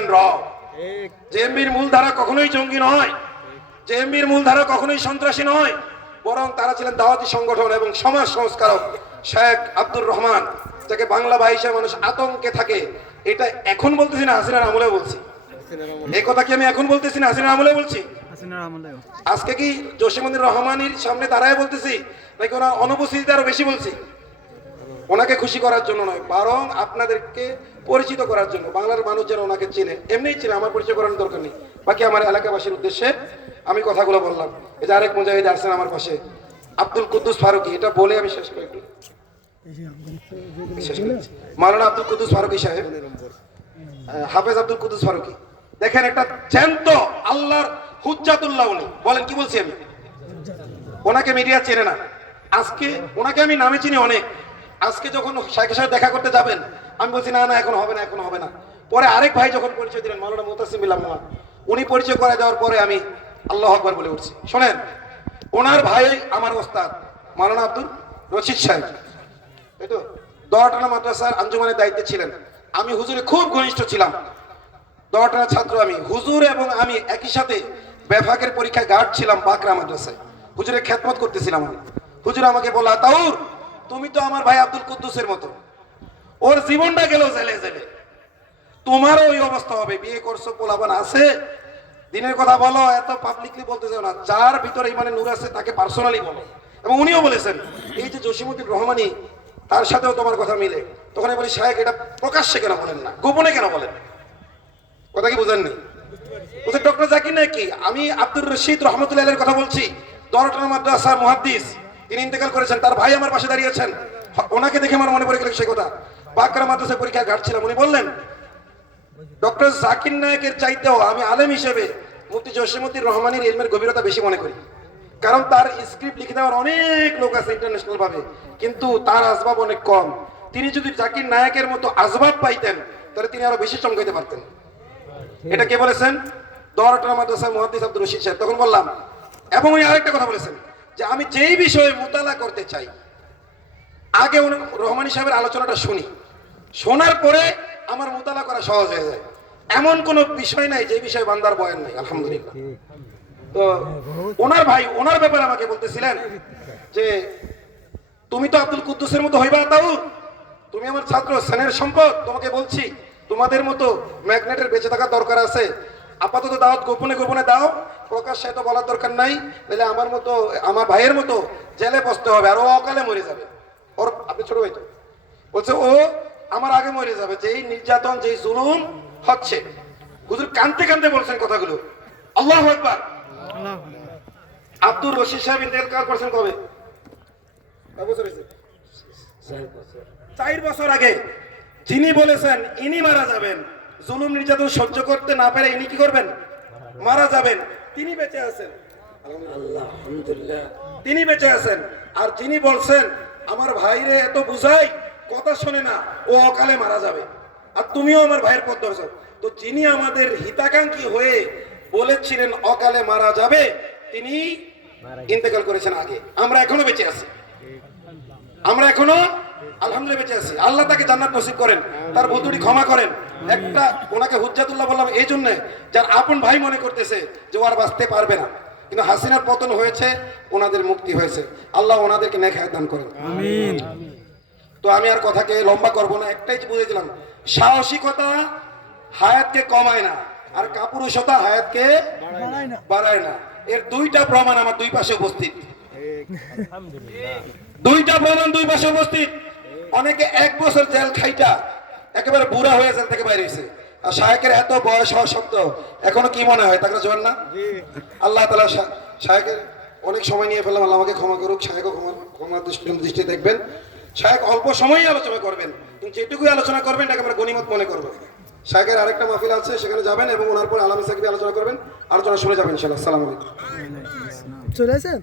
Civilian র। জেএমবির মূলধারা কখনোই জঙ্গি নয়, জেএমবির মূলধারা কখনোই সন্ত্রাসী নয়, বরং তারা ছিলেন দাওয়াতি সংগঠন এবং সমাজ সংস্কারক। শেখ আব্দুর রহমান, যাকে বাংলা ভাষা মানুষ আতঙ্কে থাকে, এটা এখন বলতেছি না, হাসিনার আমলে বলছি। এই কথা কি আমি এখন বলতেছি না, হাসিনার আমলে বলছি? আজকে কি জসিমউদ্দিন রহমানের সামনে দাঁড়ায় বলতেছি, নাকি ওনার অনুপস্থিতিতে আরো বেশি বলছি? ওনাকে খুশি করার জন্য নয়, বরং আপনাদেরকে পরিচিত করার জন্য, বাংলার মানুষ যেন ওনাকে চেনে। এমনিই চেনে, আমার পরিচয় করানোর দরকার নেই। বাকি আমার এলাকাবাসীর উদ্দেশ্যে আমি কথাগুলো বললাম। এই যে আরেক মুজাহিদ আসছেন আমার পাশে, আব্দুল কুদ্দুস ফারুকী, এটা বলে আমি শেষ করি একটু। মাওলানা আব্দুল কুদ্দুস ফারুকী সাহেব, হাফেজ আব্দুল কুদ্দুস ফারুকী, দেখেন একটা জ্যান্ত আল্লাহর হুজ্জাতুল্লাহ। উনি বলেন, কি বলছি আমি? ওনাকে মিডিয়া চেনে না। আজকে ওনাকে আমি নামে চিনি অনেক। আজকে যখন শাইখের সাথে দেখা করতে যাবেন, আমি বলছি না না এখন হবে না, এখন হবে না। পরে আরেক ভাই যখন পরিচয় দিলেন, মাওলানা মুতাসিম বিল্লাহ মোহাম্মদ, উনি পরিচয় করে দেওয়ার পরে আমি আল্লাহু আকবার বলে উঠছি। শোনেন, ওনার ভাই আমার ওস্তাদ মাওলানা আব্দুল রশিদ সাহেব, এই তো দোয়াটানা মাদ্রাসার আঞ্জুমানের দায়িত্বে ছিলেন। আমি হুজুরে খুব ঘনিষ্ঠ ছিলাম, দোয়াটানা ছাত্র আমি। হুজুর এবং আমি একই সাথে বেফাকের পরীক্ষায় গার্ড ছিলাম বাকরা মাদ্রাসায়। হুজুরে খেদমত করতেছিলাম আমি। হুজুর আমাকে বলল, তাউর তুমি তো আমার ভাই আব্দুল কুদ্দুসের মতো, ওর জীবনটা গেল জেলে জেলে, তোমারও ওই অবস্থা হবে। বিয়ে করছো, পোলাপান আছে, দিনের কথা বলো, এত পাবলিকলি বলতে চাও না। যার ভিতরে ইমানের নূর আছে তাকে পার্সোনালি বলো। এবং উনিও বলেছেন, এই যে জসিমউদ্দিন রহমানি, তার সাথেও তোমার কথা মিলে। তখন আমি বলি, শায়েখ এটা প্রকাশ্যে কেন বলেন না, গোপনে কেন বলেন? কথা কি বুঝেননি? বলছে ডক্টর জাকির নায়েক কি? আমি আব্দুর রশিদ রহমতুল্লাহ এর কথা বলছি, দরটানা মাদ্রাসার মুহাদ্দিস। তিনি ইন্তেকাল করেছেন, তার ভাই আমার পাশে দাঁড়িয়েছেন। ওনাকে দেখে আমার মনে পড়ে গেল সেই কথা। বাকরা মাদ্রাসায় পরীক্ষা গার্ড ছিলাম। উনি বললেন, ডক্টর জাকির নায়েকের চাইতেও আমি আলেম হিসেবে মুফতি জসিমউদ্দিন রহমানের ইলমের গভীরতা বেশি মনে করি। কারণ তার স্ক্রিপ্ট লিখে দেওয়ার অনেক লোক আছে ইন্টারন্যাশনাল ভাবে, কিন্তু তার আসবাব অনেক কম। তিনি যদি জাকির নায়েকের মতো আসবাব পাইতেন, তাহলে তিনি আরো বেশি চমকাইতে পারতেন। এটা কে বলেছেন? দরটানা মাদ্রাসার মুহাদ্দিস আব্দুর রশিদ সাহেব। তখন বললাম, এবং উনি আরেকটা কথা বলেছেন, যে আমি যেই বিষয়ে মুতালা করতে চাই, আগে রহমানী সাহেবের আলোচনাটা শুনি, শোনার পরে আমার মুতালা করা সহজ হয়ে যায়। এমন কোন বিষয় নাই যে বিষয়ে বান্দার বয়ান নাই, আলহামদুলিল্লাহ। তো ওনার ভাই ওনার ব্যাপারে আমাকে বলতেছিলেন যে, তুমি তো আব্দুল কুদ্দুসের মতো হইবা তাউর, তুমি আমার ছাত্র, সেনের সম্পদ। তোমাকে বলছি, তোমাদের মতো ম্যাগনেটের বেঁচে থাকার দরকার আছে। আপাতত দাওয়াত গোপনে গোপনে দাও, প্রকাশ্যে তো বলার দরকার নাই, তাহলে আমার মতো, আমার ভাইয়ের মতো জেলে বসতে হবে, আর ও অকালে মরে যাবে। ওর, আপনি ছোট ভাই তো, বলছে ও আমার আগে মরে যাবে, যেই নির্যাতন, যেই জুলুম হচ্ছে। হুজুর কানতে কানতে বলছেন কথাগুলো। আল্লাহু আকবার। আব্দুর রশিদ সাহেব ইন্তেকাল করেছেন কবে? 4 বছর আগে। যিনি বলেছেন ইনি মারা যাবেন, জুলুম নির্যাতন সহ্য করতে না পেরে ইনি কি করবেন? মারা যাবেন, তিনি বেঁচে আছেন। আলহামদুলিল্লাহ, তিনি বেঁচে আছেন। আর যিনি বলছেন আমার ভাইরে এত বুঝাই, কথা শোনে না, ও অকালে মারা যাবে, আর তুমিও আমার ভাইয়ের পথ ধরেছ। তো যিনি আমাদের হিতাকাঙ্ক্ষী হয়ে বলেছিলেন অকালে মারা যাবে, তিনি ইন্তেকাল করেছেন আগে। আমরা এখনো বেঁচে আছি, আমরা এখনো আলহামদুলিল্লাহ বেঁচে আছি। আল্লাহ তাকে জান্নাত নসিব করেন, তার ভুল ত্রুটি ক্ষমা করেন। একটা ওনাকে হুজ্জাতুল্লাহ বললাম এই জন্য, যার আপন ভাই মনে করতেছে যে ও আর বাঁচতে পারবে না, কিন্তু হাসিনার পতন হয়েছে, ওনাদের মুক্তি হয়েছে। আল্লাহ ওনাদেরকে নেক হায়াত দান করেন, আমিন। তো আমি আর কথাকে লম্বা করব না, একটাই বুঝেছিলাম, সাহসিকতা হায়াতকে কমায় না, আর কাপুরুষতা হায়াতকে বাড়ায় না। এর দুইটা প্রমাণ আমার দুই পাশে উপস্থিত, দুইটা প্রমাণ দুই পাশে উপস্থিত। অনেকে 1 বছর জেল খাইটা একেবারে বুড়া হয়ে জেল থেকে বাইরে হয়েছে, আর শায়েকের এত বয়স হওয়া সত্ত্বেও এখনো কি মনে হয় তাকে জোয়ান না? আল্লাহ তাআলা শায়েকের অনেক সময় নিয়ে ফেললাম, আল্লাহ আমাকে ক্ষমা করুক, শায়েকও ক্ষমা দৃষ্টি দেখবেন। শায়েক অল্প সময়ই আলোচনা করবেন, কিন্তু যেটুকুই আলোচনা করবেন একেবারে গনিমত মনে করবেন। শায়েকের আরেকটা মাহফিল আছে, সেখানে যাবেন এবং ওনার পর আলামী সাকিব আলোচনা করবেন, আলোচনা শুনে যাবেন ইনশাআল্লাহ। আসসালামু আলাইকুম। চলে আসেন।